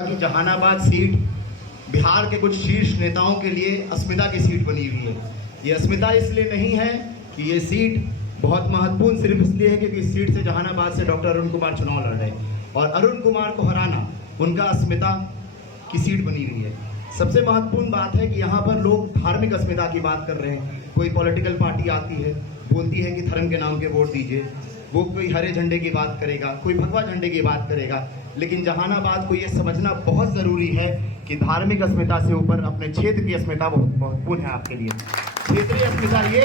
कि जहानाबाद सीट बिहार के कुछ शीर्ष नेताओं के लिए अस्मिता की सीट बनी हुई है। ये अस्मिता इसलिए नहीं है कि ये सीट बहुत महत्वपूर्ण सिर्फ इसलिए है क्योंकि इस सीट से जहानाबाद से डॉक्टर अरुण कुमार चुनाव लड़ रहे हैं और अरुण कुमार को हराना उनका अस्मिता की सीट बनी हुई है। सबसे महत्वपूर्ण बात है कि यहाँ पर लोग धार्मिक अस्मिता की बात कर रहे हैं। कोई पॉलिटिकल पार्टी आती है, बोलती है कि धर्म के नाम के वोट दीजिए, वो कोई हरे झंडे की बात करेगा, कोई भगवा झंडे की बात करेगा, लेकिन जहानाबाद को ये समझना बहुत ज़रूरी है कि धार्मिक अस्मिता से ऊपर अपने क्षेत्र की अस्मिता बहुत महत्वपूर्ण है आपके लिए। क्षेत्रीय अस्मिता ये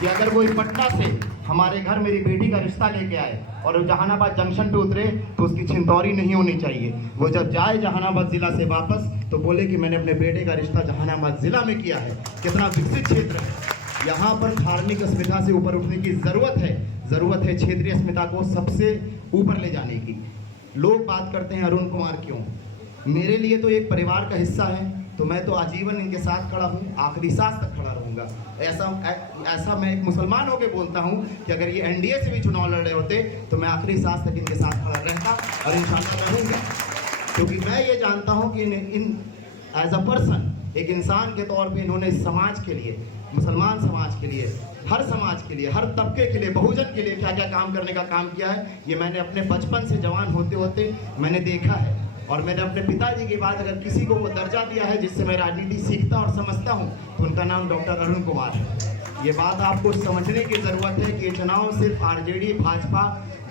कि अगर कोई पटना से हमारे घर मेरी बेटी का रिश्ता लेके आए और जहानाबाद जंक्शन पे उतरे तो उसकी छिंतौरी नहीं होनी चाहिए। वो जब जाए जहानाबाद जिला से वापस तो बोले कि मैंने अपने बेटे का रिश्ता जहानाबाद जिला में किया है। कितना विकसित क्षेत्र है। यहाँ पर धार्मिक अस्मिता से ऊपर उठने की ज़रूरत है क्षेत्रीय अस्मिता को सबसे ऊपर ले जाने की। लोग बात करते हैं अरुण कुमार क्यों, मेरे लिए तो एक परिवार का हिस्सा है, तो मैं तो आजीवन इनके साथ खड़ा हूँ, आखिरी सांस तक खड़ा रहूँगा। ऐसा मैं एक मुसलमान होकर बोलता हूँ कि अगर ये एनडीए से भी चुनाव लड़ रहे होते तो मैं आखिरी सांस तक इनके साथ खड़ा रहता और इंशाल्लाह रहूँगा, क्योंकि मैं ये जानता हूँ कि इन एज अ पर्सन, एक इंसान के तौर पे इन्होंने समाज के लिए, मुसलमान समाज के लिए, हर समाज के लिए, हर तबके के लिए, बहुजन के लिए क्या क्या काम करने का काम किया है, ये मैंने अपने बचपन से जवान होते होते मैंने देखा है। और मैंने अपने पिताजी के बाद अगर किसी को वो दर्जा दिया है जिससे मैं राजनीति सीखता और समझता हूँ तो उनका नाम डॉक्टर अरुण कुमार है। ये बात आपको समझने की ज़रूरत है कि ये चुनाव सिर्फ आरजेडी, भाजपा,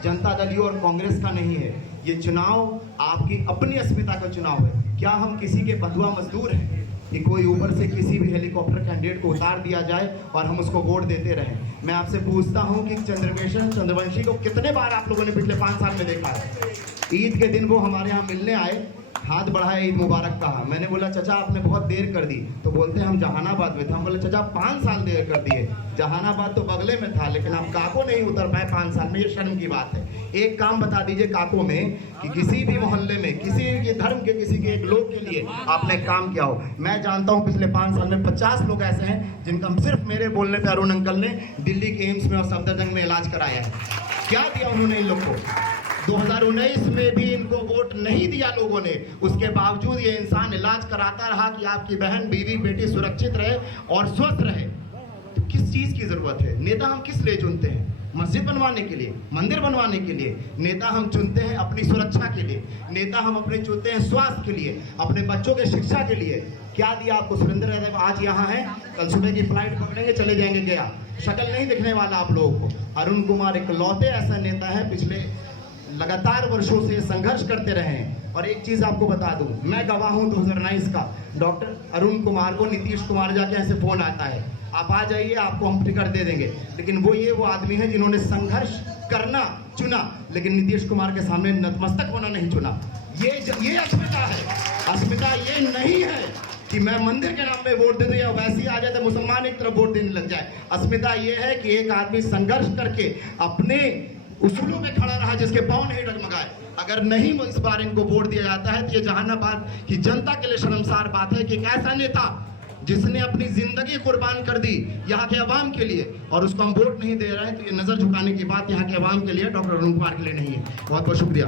जनता दल और कांग्रेस का नहीं है। ये चुनाव आपकी अपनी अस्मिता का चुनाव है। क्या हम किसी के बंधुआ मजदूर हैं कि कोई ऊपर से किसी भी हेलीकॉप्टर कैंडिडेट को उतार दिया जाए और हम उसको वोट देते रहें? मैं आपसे पूछता हूं कि चंद्रवंशी को कितने बार आप लोगों ने पिछले 5 साल में देखा है? ईद के दिन वो हमारे यहाँ मिलने आए, हाथ बढ़ाए, ईद मुबारक कहा। मैंने बोला चाचा आपने बहुत देर कर दी, तो बोलते हैं हम जहानाबाद में थे। हम बोले चाचा 5 साल देर कर दिए, जहानाबाद तो बगले में था, लेकिन आप काको नहीं उतर पाए 5 साल में, ये शर्म की बात है। एक काम बता दीजिए काको में कि किसी भी मोहल्ले में किसी के धर्म के, किसी के एक लोग के लिए आपने काम किया हो। मैं जानता हूँ पिछले 5 साल में 50 लोग ऐसे हैं जिनका सिर्फ मेरे बोलने पर अरुण अंकल ने दिल्ली के एम्स में और सफदरजंग में इलाज कराया है। क्या दिया उन्होंने इन लोग को? 2019 में भी इनको वोट नहीं दिया लोगों ने, उसके बावजूद ये इंसान इलाज कराता रहा कि आपकी बहन, बीवी, बेटी सुरक्षित रहे और स्वस्थ रहे। तो किस चीज की जरूरत है? नेता हम किस लिए चुनते हैं? मस्जिद बनवाने के लिए, मंदिर बनवाने के लिए? नेता हम चुनते हैं अपनी सुरक्षा के लिए, नेता हम अपने चुनते हैं स्वास्थ्य के लिए, अपने बच्चों के शिक्षा के लिए। क्या दिया आपको? सुरेंद्र यादव आज यहाँ है, कल सुबह की फ्लाइट पकड़ेंगे, चले जाएंगे गया, शक्ल नहीं दिखने वाला आप लोगों को। अरुण कुमार इकलौते ऐसा नेता है पिछले लगातार वर्षों से संघर्ष करते रहे हैं। और एक चीज आपको बता दूं, मैं गवाह हूं 2019 का। डॉक्टर अरुण कुमार को नीतीश कुमार जाके ऐसे फोन आता है, आप आ जाइए, आपको हम टिकट दे देंगे। लेकिन वो आदमी है जिन्होंने संघर्ष करना चुना, लेकिन नीतीश कुमार के सामने नतमस्तक होना नहीं चुना। ये अस्मिता है। अस्मिता ये नहीं है कि मैं मंदिर के नाम पे वोट दे दूं या वैसे ही आ जाए तो मुसलमान एक तरफ वोट देने लग जाए। अस्मिता ये है कि एक आदमी संघर्ष करके अपने उसूलों में खड़ा रहा जिसके पांव नहीं डगमगाए। अगर नहीं इस बार इनको वोट दिया जाता है तो ये जहानाबाद की जनता के लिए शर्मसार बात है कि एक ऐसा नेता जिसने अपनी जिंदगी कुर्बान कर दी यहाँ के अवाम के लिए और उसको हम वोट नहीं दे रहे हैं, तो ये नजर झुकाने की बात यहाँ के अवाम के लिए, डॉक्टर अरुण कुमार के लिए नहीं है। बहुत बहुत शुक्रिया।